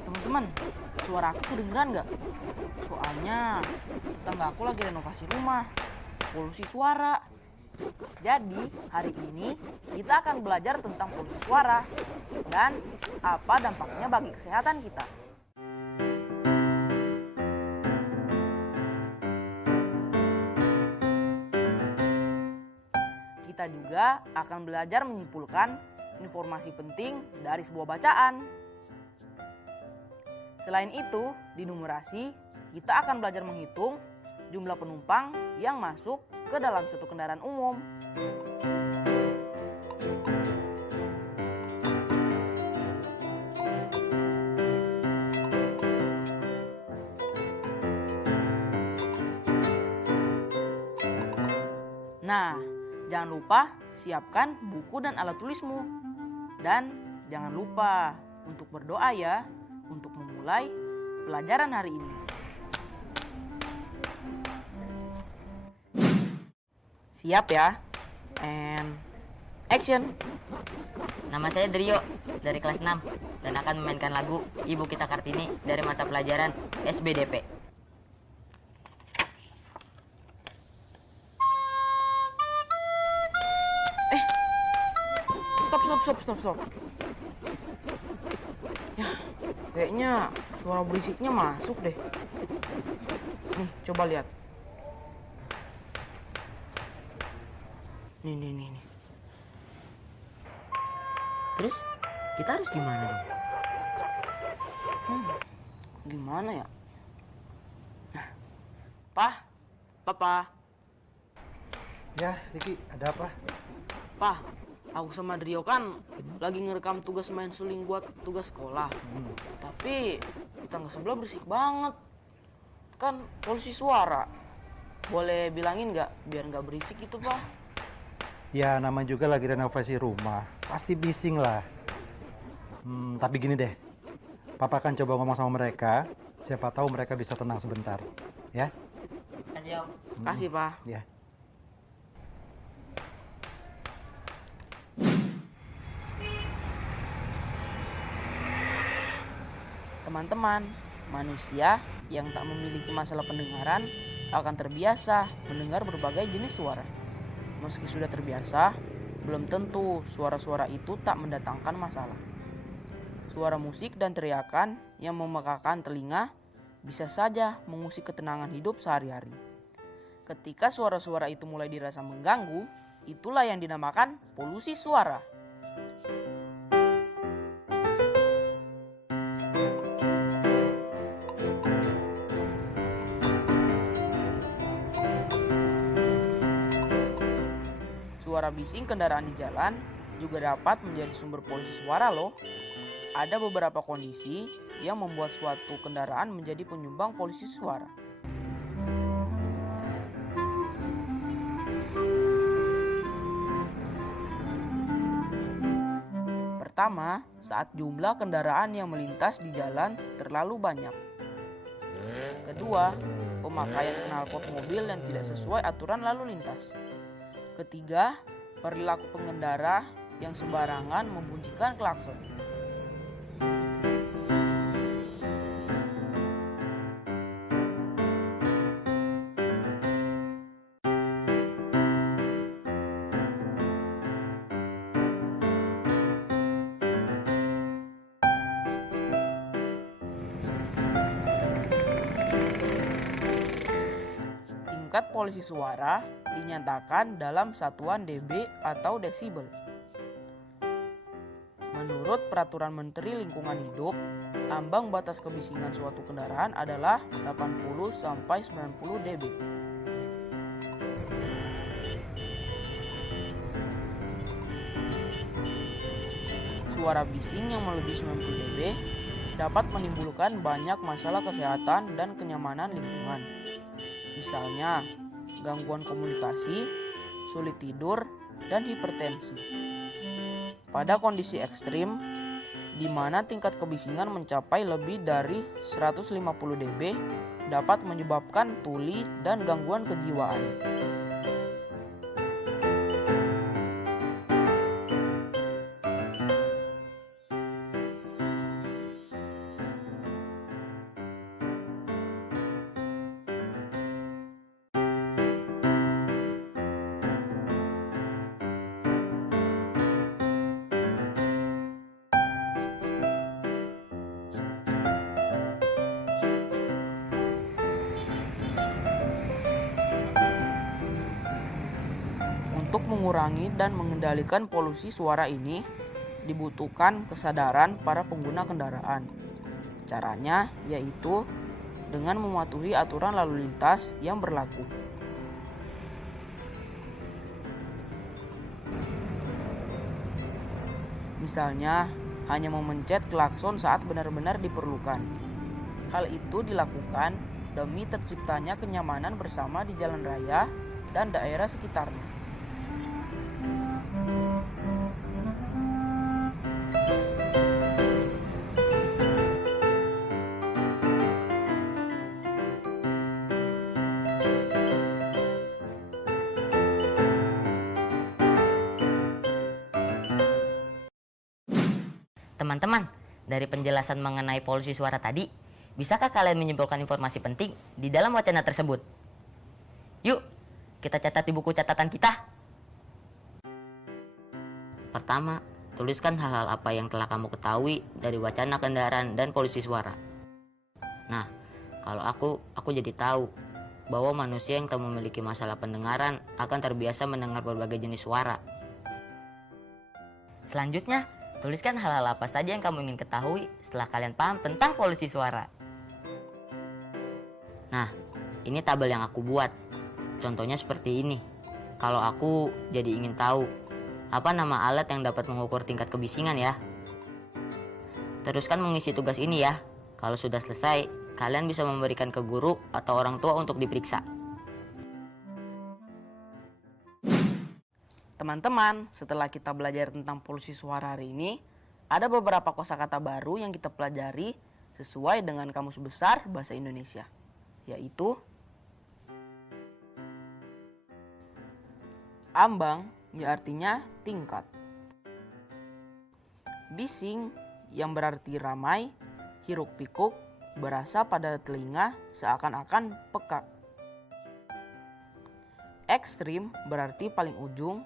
Teman-teman, suara aku kedengeran nggak? Soalnya tetangga aku lagi renovasi rumah, polusi suara. Jadi hari ini kita akan belajar tentang polusi suara dan apa dampaknya bagi kesehatan kita. Kita juga akan belajar menyimpulkan informasi penting dari sebuah bacaan. Selain itu, di numerasi, kita akan belajar menghitung jumlah penumpang yang masuk ke dalam satu kendaraan umum. Nah, jangan lupa siapkan buku dan alat tulismu. Dan jangan lupa untuk berdoa ya, untuk memulai pelajaran hari ini. Siap ya? And action! Nama saya Drio dari kelas 6 dan akan memainkan lagu Ibu Kita Kartini dari mata pelajaran SBDP. Stop. Ya, kayaknya suara berisiknya masuk deh. Nih, coba lihat. Nih. Terus kita harus gimana dong? Gimana ya? Nah, Papa. Ya, Riki, ada apa? Pak, aku sama Drio kan lagi ngerekam tugas main suling buat tugas sekolah. Tapi tetangga sebelah berisik banget. Kan polusi suara. Boleh bilangin nggak biar nggak berisik itu, Pak? Ya, nama juga lagi renovasi rumah. Pasti bising lah. Tapi gini deh. Papa akan coba ngomong sama mereka. Siapa tahu mereka bisa tenang sebentar. Ya? Kasih Om. Kasih, Pak. Ya. Teman-teman, manusia yang tak memiliki masalah pendengaran akan terbiasa mendengar berbagai jenis suara. Meski sudah terbiasa, belum tentu suara-suara itu tak mendatangkan masalah. Suara musik dan teriakan yang memekakan telinga bisa saja mengusik ketenangan hidup sehari-hari. Ketika suara-suara itu mulai dirasa mengganggu, itulah yang dinamakan polusi suara. Suara bising kendaraan di jalan juga dapat menjadi sumber polusi suara loh. Ada beberapa kondisi yang membuat suatu kendaraan menjadi penyumbang polusi suara. Pertama, saat jumlah kendaraan yang melintas di jalan terlalu banyak. Kedua, pemakaian knalpot mobil yang tidak sesuai aturan lalu lintas. Ketiga, perilaku pengendara yang sembarangan membunyikan klakson. Tingkat polusi suara dinyatakan dalam satuan dB atau desibel. Menurut Peraturan Menteri Lingkungan Hidup, ambang batas kebisingan suatu kendaraan adalah 80 sampai 90 dB. Suara bising yang melebihi 90 dB dapat menimbulkan banyak masalah kesehatan dan kenyamanan lingkungan. Misalnya, gangguan komunikasi, sulit tidur, dan hipertensi. Pada kondisi ekstrim, di mana tingkat kebisingan mencapai lebih dari 150 dB, dapat menyebabkan tuli dan gangguan kejiwaan. Untuk mengurangi dan mengendalikan polusi suara ini, dibutuhkan kesadaran para pengguna kendaraan. Caranya yaitu dengan mematuhi aturan lalu lintas yang berlaku. Misalnya, hanya memencet klakson saat benar-benar diperlukan. Hal itu dilakukan demi terciptanya kenyamanan bersama di jalan raya dan daerah sekitarnya. Teman-teman, dari penjelasan mengenai polusi suara tadi, bisakah kalian menyimpulkan informasi penting di dalam wacana tersebut? Yuk, kita catat di buku catatan kita. Pertama, tuliskan hal-hal apa yang telah kamu ketahui dari wacana kendaraan dan polusi suara. Nah, kalau aku jadi tahu bahwa manusia yang tak memiliki masalah pendengaran akan terbiasa mendengar berbagai jenis suara. Selanjutnya, tuliskan hal-hal apa saja yang kamu ingin ketahui setelah kalian paham tentang polusi suara. Nah, ini tabel yang aku buat. Contohnya seperti ini. Kalau aku jadi ingin tahu apa nama alat yang dapat mengukur tingkat kebisingan ya. Teruskan mengisi tugas ini ya. Kalau sudah selesai, kalian bisa memberikan ke guru atau orang tua untuk diperiksa. Teman-teman, setelah kita belajar tentang polusi suara hari ini, ada beberapa kosakata baru yang kita pelajari sesuai dengan Kamus Besar Bahasa Indonesia, yaitu ambang, yang artinya tingkat. Bising, yang berarti ramai, hiruk-pikuk, berasa pada telinga seakan-akan peka. Ekstrim berarti paling ujung,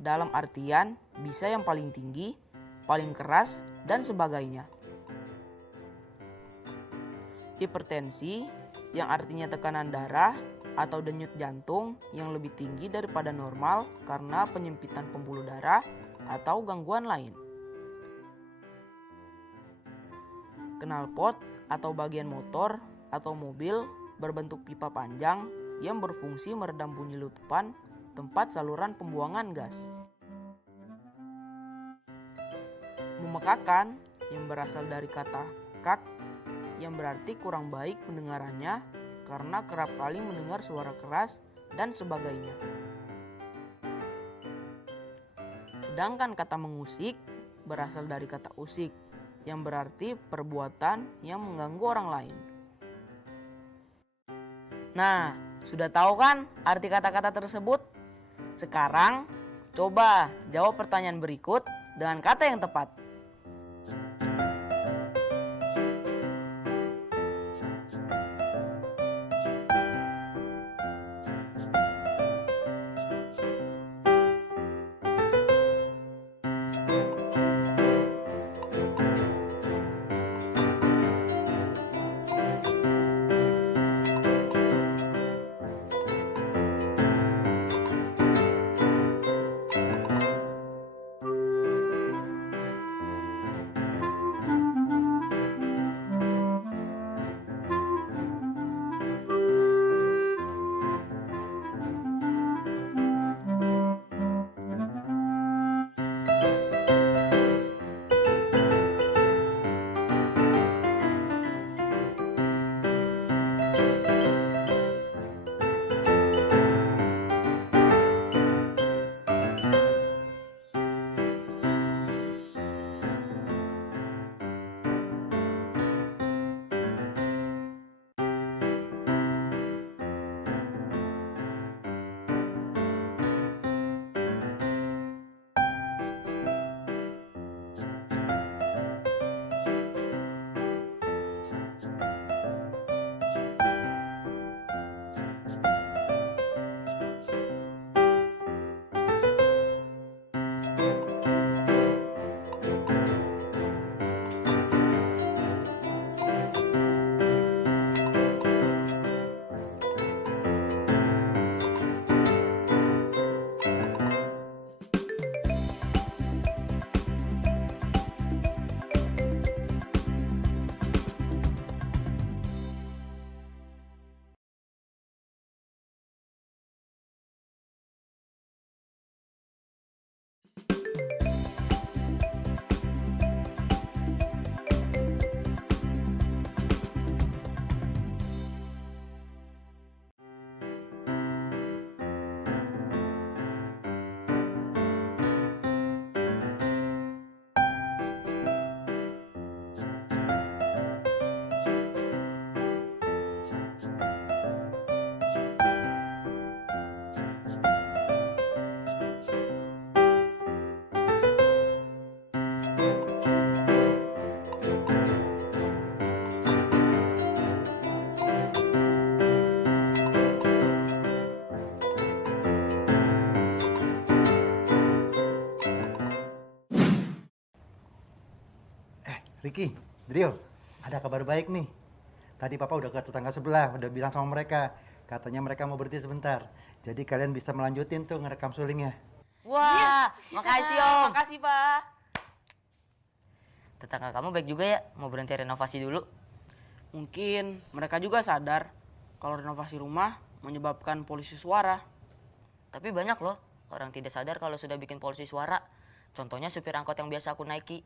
dalam artian bisa yang paling tinggi, paling keras, dan sebagainya. Hipertensi, yang artinya tekanan darah atau denyut jantung yang lebih tinggi daripada normal karena penyempitan pembuluh darah atau gangguan lain. Knalpot atau bagian motor atau mobil berbentuk pipa panjang yang berfungsi meredam bunyi letupan tempat saluran pembuangan gas. Memekakan, yang berasal dari kata kak, yang berarti kurang baik pendengarannya karena kerap kali mendengar suara keras dan sebagainya. Sedangkan kata mengusik berasal dari kata usik, yang berarti perbuatan yang mengganggu orang lain. Nah, sudah tahu kan arti kata-kata tersebut? Sekarang, coba jawab pertanyaan berikut dengan kata yang tepat. Ricky, Drio, ada kabar baik nih. Tadi papa udah ke tetangga sebelah, udah bilang sama mereka. Katanya mereka mau berhenti sebentar. Jadi kalian bisa melanjutin tuh ngerekam sulingnya. Wah, makasih Om. Makasih, Pak. Tetangga kamu baik juga ya, mau berhenti renovasi dulu. Mungkin mereka juga sadar kalau renovasi rumah menyebabkan polusi suara. Tapi banyak loh orang tidak sadar kalau sudah bikin polusi suara. Contohnya supir angkot yang biasa aku naiki.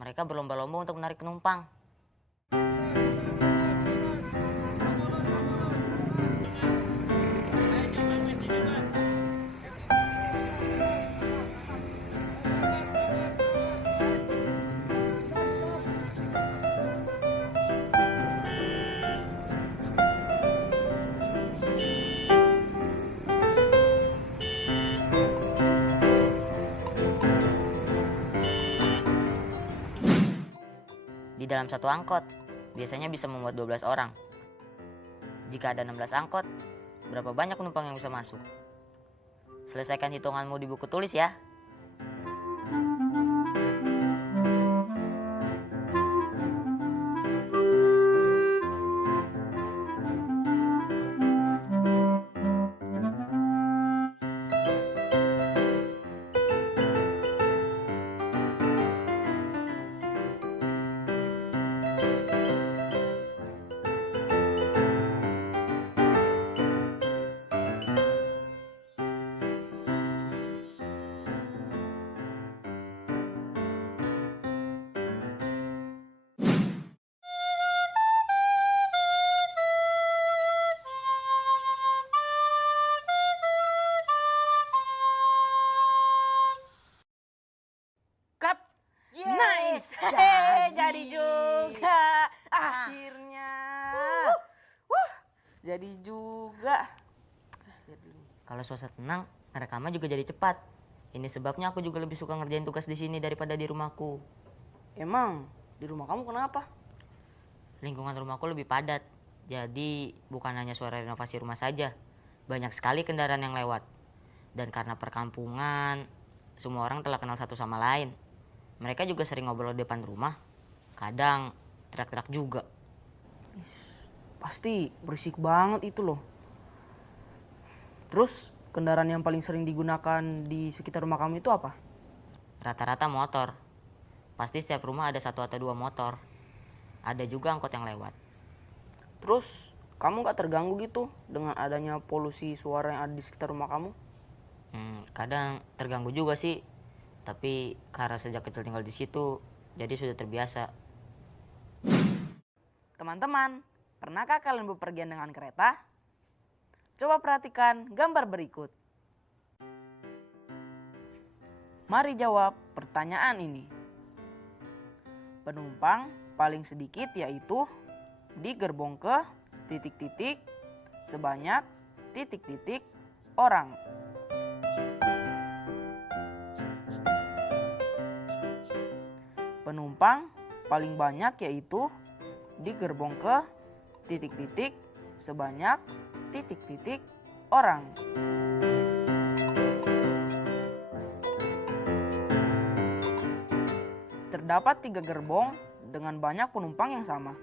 Mereka berlomba-lomba untuk menarik penumpang. Di dalam satu angkot, biasanya bisa memuat 12 orang. Jika ada 16 angkot, berapa banyak penumpang yang bisa masuk? Selesaikan hitunganmu di buku tulis ya. Cut. Nice. Jadi juga. Akhirnya. Jadi juga. Kalau suasana tenang, rekaman juga jadi cepat. Ini sebabnya aku juga lebih suka ngerjain tugas di sini daripada di rumahku. Emang di rumah kamu kenapa? Lingkungan rumahku lebih padat. Jadi bukan hanya suara renovasi rumah saja. Banyak sekali kendaraan yang lewat. Dan karena perkampungan, semua orang telah kenal satu sama lain. Mereka juga sering ngobrol di depan rumah. Kadang teriak-teriak juga. Pasti berisik banget itu loh. Terus kendaraan yang paling sering digunakan di sekitar rumah kamu itu apa? Rata-rata motor. Pasti setiap rumah ada 1 atau 2 motor. Ada juga angkot yang lewat. Terus kamu gak terganggu gitu dengan adanya polusi suara yang ada di sekitar rumah kamu? Kadang terganggu juga sih. Tapi karena sejak kecil tinggal di situ, jadi sudah terbiasa. Teman-teman, pernahkah kalian bepergian dengan kereta? Coba perhatikan gambar berikut. Mari jawab pertanyaan ini. Penumpang paling sedikit yaitu di gerbong ke titik-titik sebanyak titik-titik orang. Penumpang paling banyak yaitu di gerbong ke titik-titik sebanyak titik-titik orang. Terdapat 3 gerbong dengan banyak penumpang yang sama,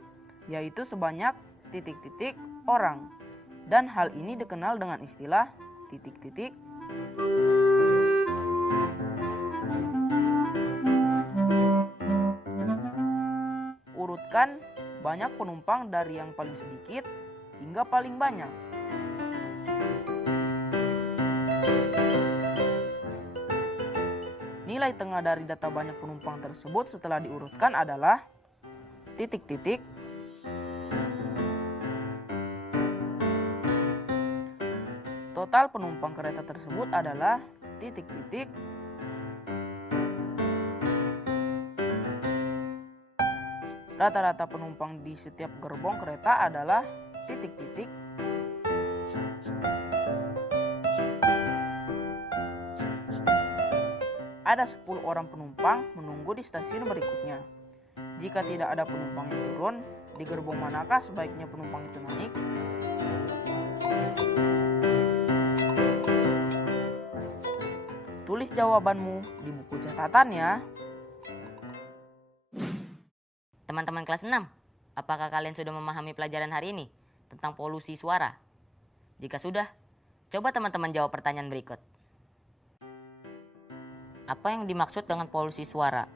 yaitu sebanyak titik-titik orang. Dan hal ini dikenal dengan istilah titik-titik. Urutkan banyak penumpang dari yang paling sedikit hingga paling banyak. Nilai tengah dari data banyak penumpang tersebut setelah diurutkan adalah titik-titik total penumpang kereta tersebut adalah titik-titik rata-rata penumpang di setiap gerbong kereta adalah titik-titik ada 10 orang penumpang menunggu di stasiun berikutnya. Jika tidak ada penumpang yang turun, di gerbong manakah sebaiknya penumpang itu naik? Tulis jawabanmu di buku catatan ya. Teman-teman kelas 6, apakah kalian sudah memahami pelajaran hari ini tentang polusi suara? Jika sudah, coba teman-teman jawab pertanyaan berikut. Apa yang dimaksud dengan polusi suara?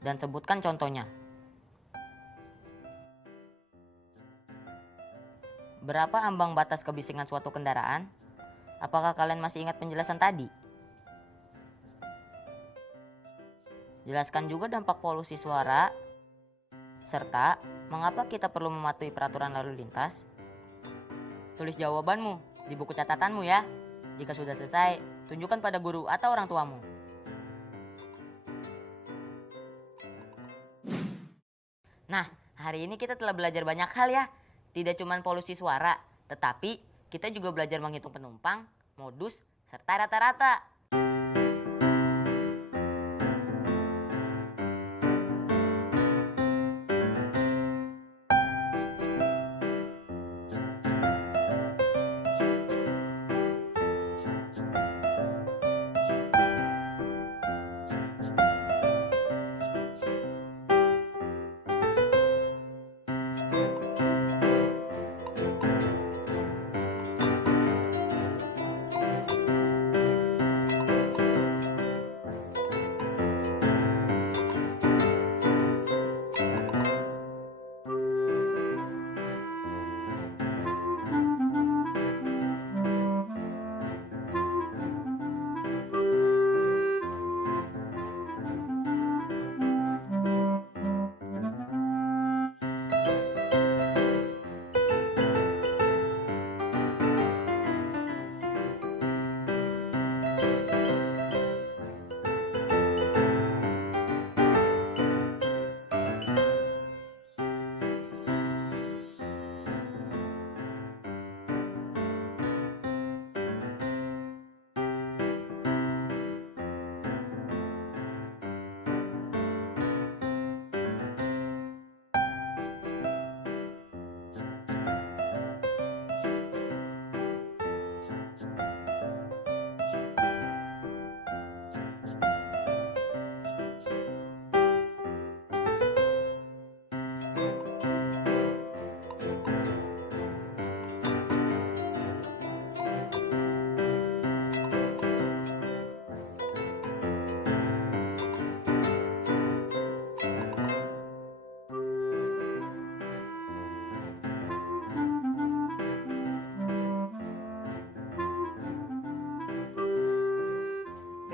Dan sebutkan contohnya. Berapa ambang batas kebisingan suatu kendaraan? Apakah kalian masih ingat penjelasan tadi? Jelaskan juga dampak polusi suara, serta mengapa kita perlu mematuhi peraturan lalu lintas. Tulis jawabanmu di buku catatanmu ya. Jika sudah selesai, tunjukkan pada guru atau orang tuamu. Nah, hari ini kita telah belajar banyak hal ya. Tidak cuma polusi suara, tetapi kita juga belajar menghitung penumpang, modus, serta rata-rata.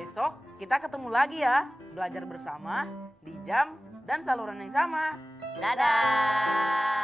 Besok kita ketemu lagi ya, belajar bersama di jam dan saluran yang sama. Dadah!